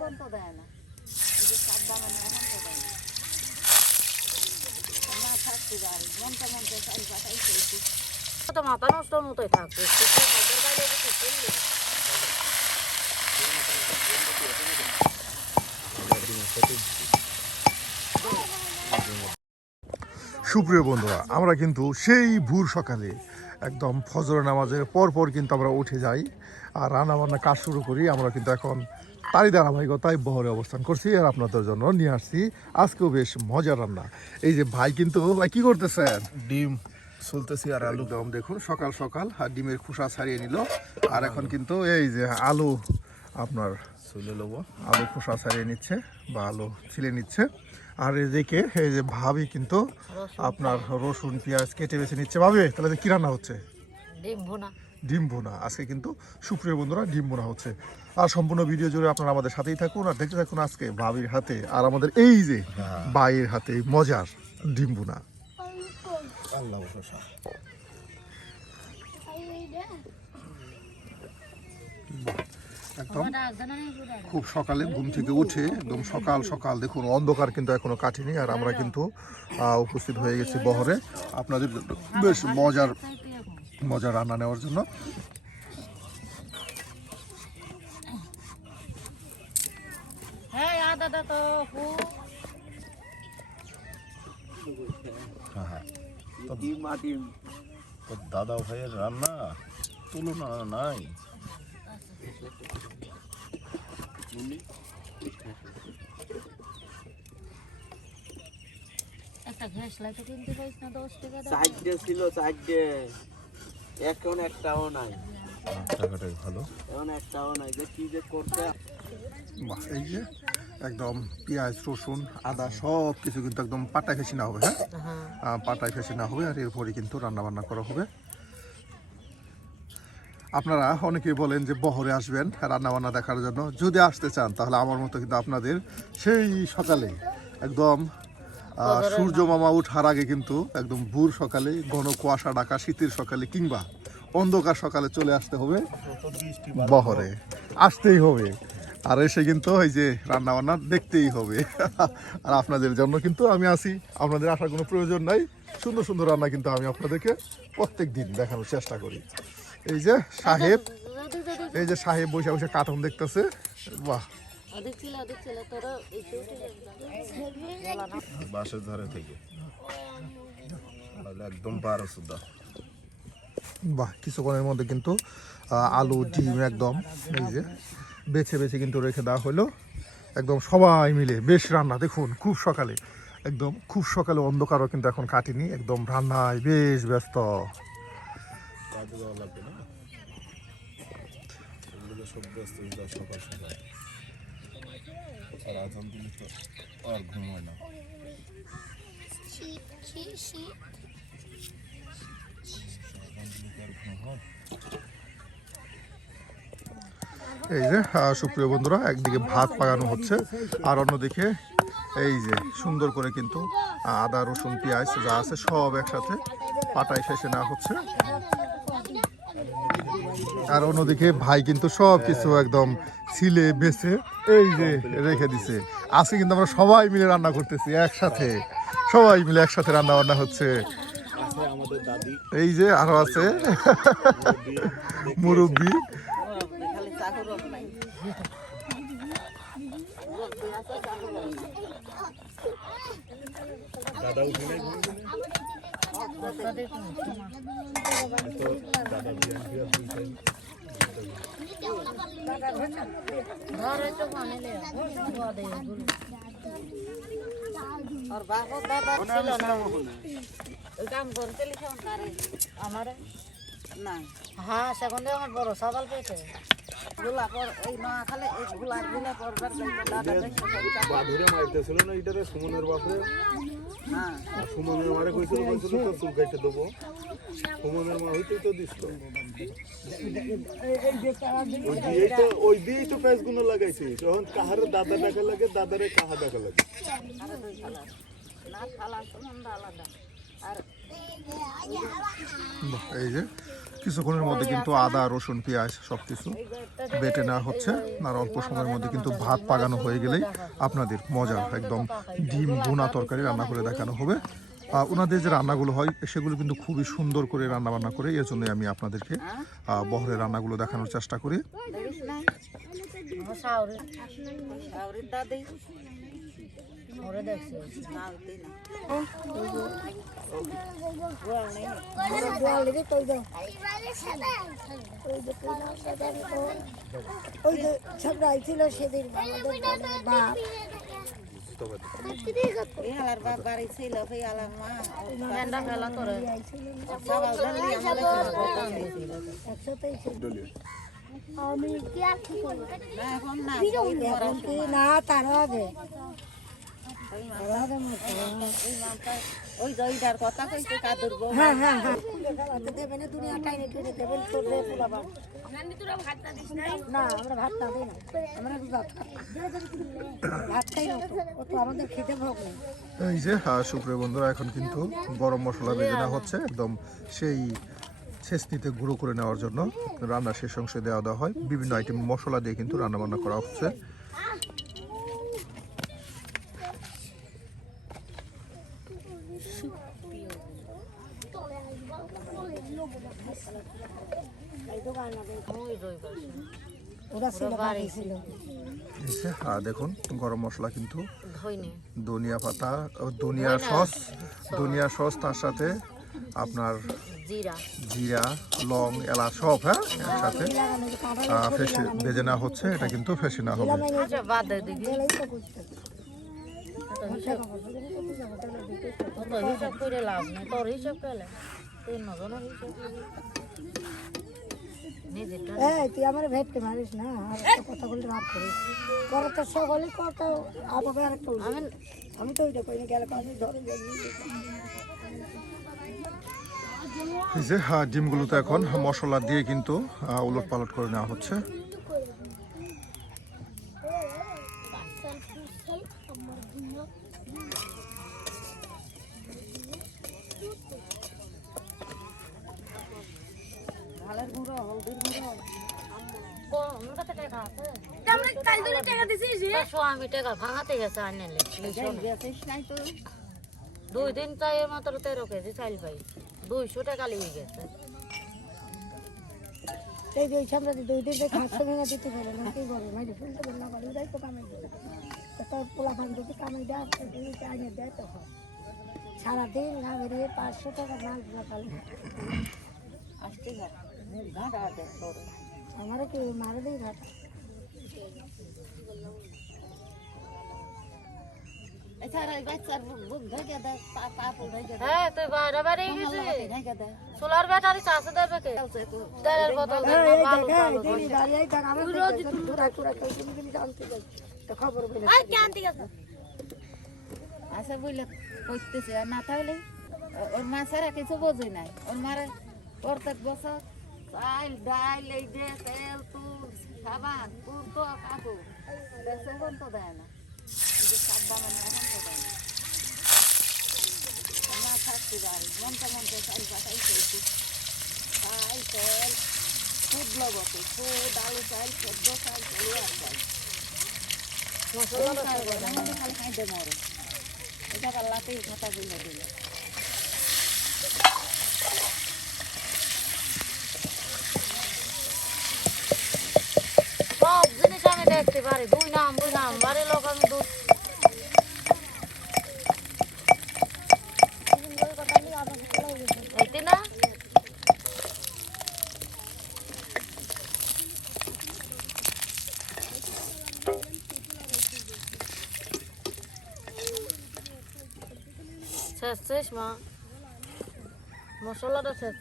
তো দেয় না, এই যে সাত দামে এখন তো দেয় না থাকতে পারি মনটা মনটা চাই পাঠাই খেয়েছি তো মাথা নষ্ট মতোই থাকবে সুপ্রিয় বন্ধুরা, আমরা কিন্তু সেই ভোর সকালে একদম ফজর নামাজের পর কিন্তু আমরা উঠে যাই আর রান্নাবান্না কাজ শুরু করি। আমরা কিন্তু এখন তারই ধারাবাহিকতায় বহরে অবস্থান করছি আর আপনাদের জন্য নিয়ে আসছি আজকেও বেশ মজার রান্না। এই যে ভাই কিন্তু ভাই কি করতেছেন? ডিম চলতেছি আর আলু। একদম দেখুন সকাল সকাল আর ডিমের খোসা ছাড়িয়ে নিল আর এখন কিন্তু এই যে আলু আপনার চলে নেবো। আলু খোসা ছাড়িয়ে নিচ্ছে বা আলু ছিলে নিচ্ছে। আর এদিকে এই যে ভাবি কিন্তু আপনার রসুন পেঁয়াজ কেটে বেছে নিচ্ছে। ভাবি তাহলে কি রান্না হচ্ছে? ডিম ভুনা। আজকে কিন্তু সুপ্রিয় বন্ধুরা ডিম ভুনা হচ্ছে। আর সম্পূর্ণ ভিডিও জুড়ে আপনারা আমাদের সাথেই থাকুন আর দেখতে থাকুন আজকে ভাবির হাতে আর আমাদের এই যে ভাইয়ের হাতে মজার ডিম ভুনা। আল্লাহ একদম খুব সকালে ঘুম থেকে উঠে একদম সকাল সকাল দেখুন অন্ধকার কিন্তু এখনো কাটেনি আর আমরা কিন্তু উপস্থিত হয়ে গেছি বহরে আপনাদের বেশ মজার রান্না নেওয়ার জন্য। দাদা ভাইয়ের রান্না তুলনা নাই। একটা গ্যাস লাইট কিনতে পারিস না 10 টাকা চারটে ছিল, চারটে এখন একটাও নাই। টাকাটাই ভালো, এখন একটাও নাই যে কি যে করতে। এই যে একদম পেঁয়াজ রসুন আদা সব কিছু কিন্তু একদম পাটায় ফেসি না হবে। হ্যাঁ পাটায় ফেসি না হবে আর এরপরে কিন্তু রান্না বান্না করা হবে। আপনারা অনেকেই বলেন যে বহরে আসবেন রান্না বান্না দেখার জন্য। যদি আসতে চান তাহলে আমার মতো কিন্তু আপনাদের সেই সকালে একদম সূর্য মামা ওঠার আগে কিন্তু একদম ভোর সকালে ঘন কুয়াশা ঢাকা শীতের সকালে কিংবা অন্ধকার সকালে চলে আসতে হবে বহরে, আসতেই হবে আর এসে কিন্তু এই যে রান্না বান্না দেখতেই হবে। আর আপনাদের জন্য কিন্তু আমি আসি, আপনাদের আসার কোনো প্রয়োজন নাই। সুন্দর সুন্দর রান্না কিন্তু আমি আপনাদেরকে প্রত্যেক দিন দেখানোর চেষ্টা করি। এই যে সাহেব বসে বসে কার্টুন দেখতেছে। বাহ, বাসের ধারে থেকে একদম 12 বাহ। কিছুক্ষণের মধ্যে কিন্তু আলু ডিম একদম এই যে বেছে বেছে কিন্তু রেখে দেওয়া হলো একদম সবাই মিলে। বেশ রান্না দেখুন খুব সকালে, একদম খুব সকালে অন্ধকারও কিন্তু এখন কাটেনি, একদম রান্নায় বেশ ব্যস্ত। সব ব্যস্ত সকাল সকাল আর আজান দিলে তো আর ঘুম হয় না। এই যে সুপ্রিয় বন্ধুরা, একদিকে ভাত পাকানো হচ্ছে আর অন্যদিকে এই যে সুন্দর করে কিন্তু আদা রসুন পেঁয়াজ যা আছে সব একসাথে পাটায় ফেসে নেওয়া হচ্ছে। আর অন্যদিকে ভাই কিন্তু সব কিছু একদম ছিলে বেছে এই যে রেখে দিছে। আজকে কিন্তু আমরা সবাই মিলে রান্না করতেছি একসাথে, সবাই মিলে একসাথে রান্না বান্না হচ্ছে। এই যে আরো আছে মুরব্বী। দাদা উঠে নাই হ্যাঁ সেখান থেকে আমার বড় সকাল পেয়েছে গোলা পর এই না খালে এই গোলা দিলে পরবার বাধুরে মারতেছিল না এটারে সুমনের বাপরে। হ্যাঁ সুমনের মারে কইছিল তো চুল কাটতে দেবো। সুমনের মা হইতেই তো দিছিল। ওই দিয়েই তো ফেস গুলো লাগাইছে। যখন কাহার দাদা দেখা লাগে দাদারে কাহা দেখা লাগে। এই যে কিছুক্ষণের মধ্যে কিন্তু আদা রসুন পেঁয়াজ সবকিছু বেটে নেওয়া হচ্ছে। আর অল্প সময়ের মধ্যে কিন্তু ভাত পাকানো হয়ে গেলেই আপনাদের মজার একদম ডিম ভুনা তরকারি রান্না করে দেখানো হবে। ওনাদের যে রান্নাগুলো হয় সেগুলো কিন্তু খুবই সুন্দর করে রান্না বান্না করে, এর জন্যই আমি আপনাদেরকে বহরের রান্নাগুলো দেখানোর চেষ্টা করি। ছিল সেদিন বাপ বাড়ি ছিল মা ফেলা করে আমি কি আর কি করবো এখন না এখন কি না তার হবে ওই দইটার কথা কইতে কাদুর বউ হ্যাঁ হ্যাঁ হ্যাঁ দেবেন দুনিয়া টাইনে টুনে দেবেন তোর পোলাবা না আমরা ভাত না দিই না আমরা ভাত খাই না ও তো আমাদের খেতে ভোগ নেই। এই যে সুপ্রিয় বন্ধুরা, এখন কিন্তু গরম মশলা বেজে নেওয়া হচ্ছে একদম সেই ছেঁচনিতে গুঁড়ো করে নেওয়ার জন্য। রান্না শেষ অংশে দেওয়া হয়, বিভিন্ন আইটেম মশলা দিয়ে কিন্তু রান্না বান্না করা হচ্ছে। দেখুন গরম মশলা কিন্তু ধনিয়া পাতা, ধনিয়া সস, তার সাথে আপনার জিরা লং এলাচ সব একসাথে ভেজে নেওয়া হচ্ছে। এটা কিন্তু ফেসে নেওয়া হবে। হিসাব করে লাভ নেই, তোর হিসাব করলে তুই নজনের হিসাব তুই আমার ভেটতে মারিস না, কথা বলতে রাগ করিস পরে তো সকলে কথা আবার আরেকটা আমি তো ওইটা করিনি গেলে আমি ধরে এই যে ডিমগুলোতে এখন মশলা দিয়ে কিন্তু উলট পালট করে নেওয়া হচ্ছে। আমি টাকা ভাঙাতে গেছে আনলে 2 দিন তাই মাত্র 13 কেজি চাল পাই 200 টাকা লেগে গেছে। এই যে আমরা 2 দিন খাচ্ছে ভেঙে দিতে পারে না কি বলবো মাইরে ফেলতে না পারি যাই তো কামাই দিতে তোর পোলা ফান যদি কামাই দেয় আইনে দেয় তো হয় সারাদিন না বেরিয়ে 500 টাকা মাল না পালে আসতে ঘাটা আমারও কি মারে দেয় ঘাটা সোলার ব্যাটারি চাষে দেবে কে তেলের বোতল খবর আচ্ছা বুঝলে করতেছে আর না তাহলে ওর মাছেরা কিছু বোঝে নাই। ওর মারে প্রত্যেক বছর চাল ডাল এই যে তেল তুল সাবান তুল তো কাকু এখন তো দেয় না, সব দামে এখন তো দেয় না থাকতে পারি মনটা চাল পাঠাই খেয়েছি চাল তেল খুদ লগতে খুদ আলু চাল সেদ্ধ চাল চলে আর চাল মশলা খালি খাইতে মরে এটা পাল্লাতেই খাতা গুলো দিল। সব জিনিস আমি দেখতে পারি, দুই নাম বাড়ির লোক আমি না শেষ মা মশলাটা শেষ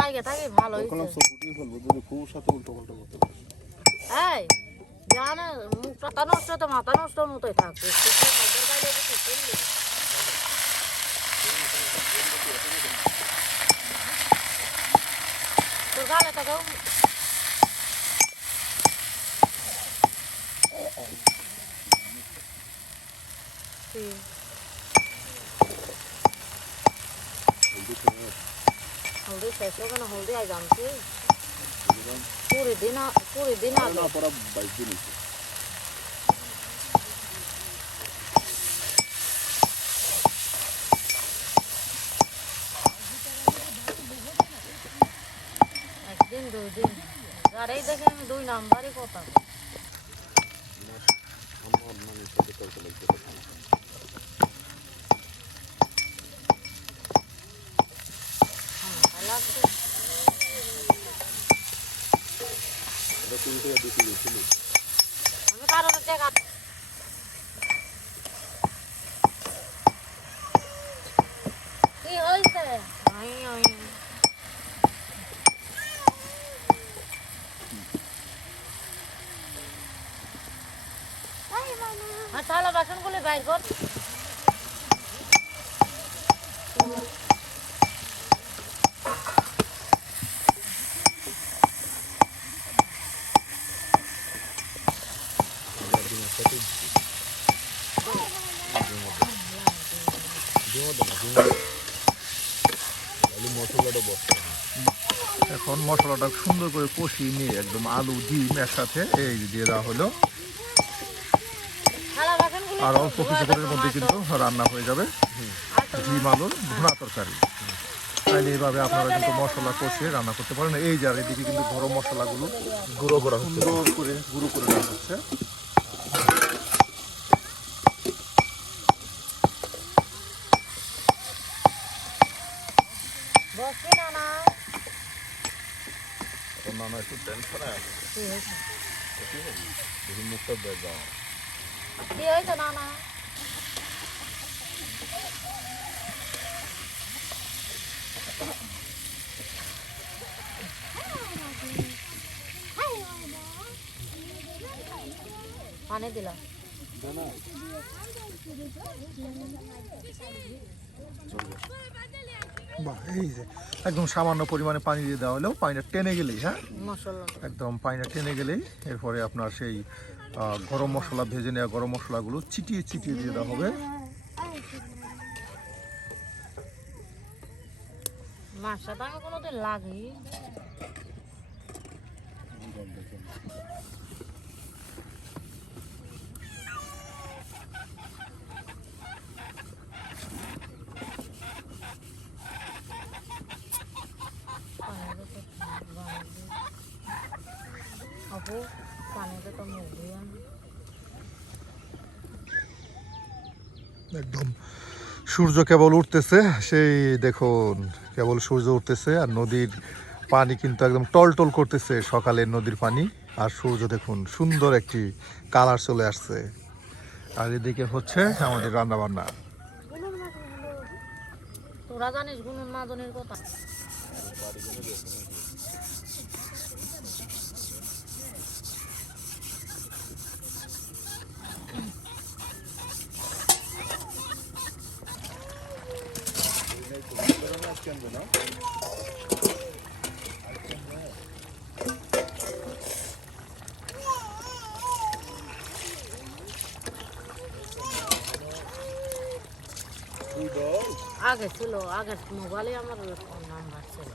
লাগে থাকে ভালো জানে মুখটা নষ্ট তো মাথা নষ্ট মতোই থাকবে। তোর গালে টাকাও আনছি হলদি শেষ কেন হলদি আজ আনছি 20 দিন আগে না পড়া 22 দিন হয়েছে। একদিন 2 দিন আর এই দেখে আমি 2 নাম্বারই কথা আমার মানে সাথে করতে লাগছে কথা না। লাগছে এটা তুমি তো দিতে গেছিলি। আমি কারোর টাকা কি হয়েছে আর থালা বাসনগুলো বাইর কর মশলাটা বসতে এখন মশলাটা সুন্দর করে কষিয়ে নিয়ে একদম আলু ডিম একসাথে এই যে দিয়ে দেওয়া হলো। থালা বাসনগুলো আর অল্প কিছুক্ষণের মধ্যে কিন্তু রান্না হয়ে যাবে ডিম আলুর ভুনা তরকারি। তাইলে এইভাবে আপনারা কিন্তু মশলা কষিয়ে রান্না করতে পারেন। এই যে আর এদিকে কিন্তু গরম মশলাগুলো গুঁড়ো করা হচ্ছে। সুন্দর করে গুঁড়ো করে দেওয়া হচ্ছে। বসবি না না না না একটু টেনশনে আছে। কি হয়েছে দেখি মুখটা বেজা। কি হয়েছে না না পানি দিলাম বাহ, এই যে একদম সামান্য পরিমাণে পানি দিয়ে দেওয়া হলেও পানিটা টেনে গেলেই, হ্যাঁ মশলা একদম পানিটা টেনে গেলেই এরপরে আপনার সেই গরম মশলা ভেজে নেওয়া গরম মশলাগুলো চিটিয়ে চিটিয়ে দিয়ে দেওয়া হবে। মার সাথে আমি কোনোদিন লাগি আপু পানিতে তো মুখ দিয়ে একদম সূর্য কেবল উঠতেছে, সেই দেখুন কেবল সূর্য উঠতেছে আর নদীর পানি কিন্তু একদম টলটল করতেছে সকালের নদীর পানি। আর সূর্য দেখুন সুন্দর একটি কালার চলে আসছে। আর এদিকে হচ্ছে আমাদের রান্না বান্না। তোরা জানিস গুনুন মাজনের কথা আগে ছিল আগের মোবাইলে আমার নাম্বার ছিল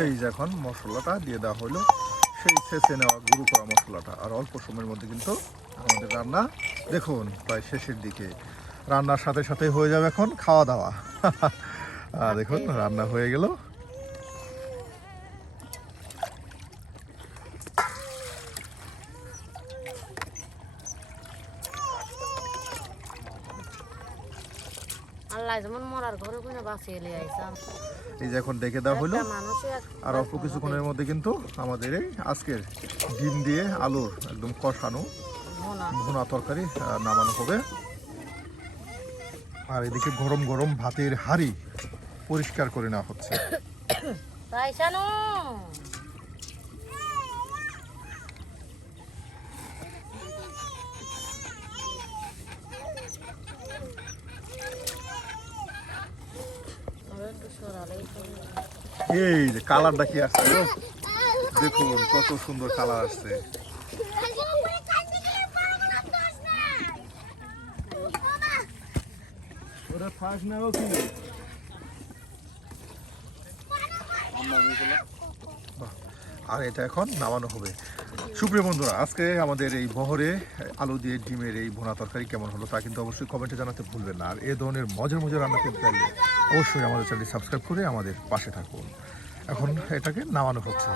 এই যে এখন মশলাটা দিয়ে দেওয়া হলো, সেই ছেঁচে নেওয়া গুঁড়ো করা মশলাটা। আর অল্প সময়ের মধ্যে কিন্তু আমাদের রান্না দেখুন প্রায় শেষের দিকে। রান্নার সাথে সাথে হয়ে যাবে এখন খাওয়া দাওয়া। দেখুন রান্না হয়ে গেল। আল্লাহ যেমন মরার ঘরে কোনো বাঁচিয়ে লিয়ে আইসাম এই যে এখন ডেকে দেওয়া হলো। মানুষের আর অল্প কিছুক্ষণের মধ্যে কিন্তু আমাদের এই আজকের ডিম দিয়ে আলুর একদম কষানো ভুনা তরকারি নামানো হবে। আর এদিকে গরম গরম ভাতের হাঁড়ি পরিষ্কার করে নেওয়া হচ্ছে। তাই জানো এই যে কালারটা কি আসছে গো, দেখুন কত সুন্দর কালার আসছে। ওরা ফাঁস নেও কি আর এটা এখন নামানো হবে। সুপ্রিয় বন্ধুরা, আজকে আমাদের এই বহরে আলু দিয়ে ডিমের এই ভুনা তরকারি কেমন হলো তা কিন্তু অবশ্যই কমেন্টে জানাতে ভুলবেন না। আর এই ধরনের মজার মজার রান্না করতে চাইলে অবশ্যই আমাদের চ্যানেলটি সাবস্ক্রাইব করে আমাদের পাশে থাকুন। এখন এটাকে নামানো হচ্ছে।